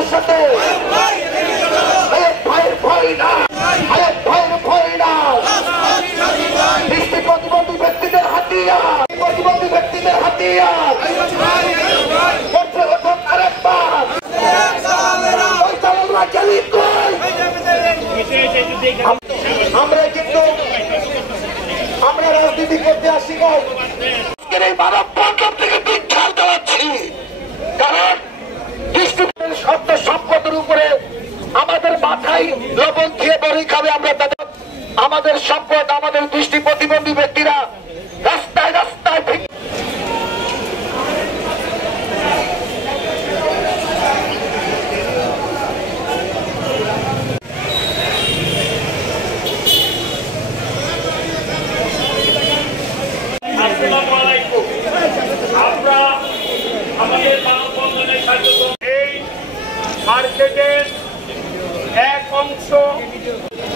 আমার সাথে ভাইয়ের ভয় না, ভাইয়ের ভয় না। দৃষ্টি প্রতিবন্ধী ব্যক্তিদের হাতিয়ার, প্রতিবন্ধী ব্যক্তিদের হাতিয়ার করছে ওঠক আরেকবার। আমরা কিন্তু আমরা রাজনীতি করতে আসি এই মানব বন্ধন থেকে বিখ্যাত চালাচ্ছি, কারণ দৃষ্টির শব্দ সম্পদের উপরে আমাদের মাথায় লবণ খেয়ে বড়ি খাবে। আমরা তাদের আমাদের সম্পদ, আমাদের দৃষ্টি প্রতিবন্ধী ব্যক্তিরা রাস্তায় রাস্তায় আমরা আমাদের মানববন্ধনের কার্যক্রম এই মার্কেটের এক অংশ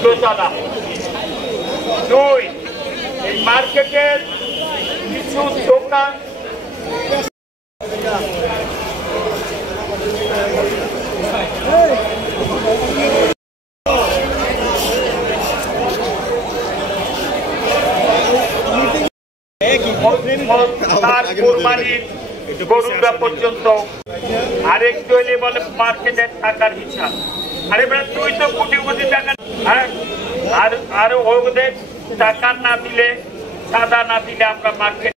দোতলা, 2 এই মার্কেটের কিছু দোকান গরুরা পর্যন্ত আরেকটু হলে বলে মার্কেটের টাকার হিসাব। আরে তুই তো কোটি কোটি টাকা, আর ওদের টাকা না দিলে, চাঁদা না দিলে আমরা মার্কেট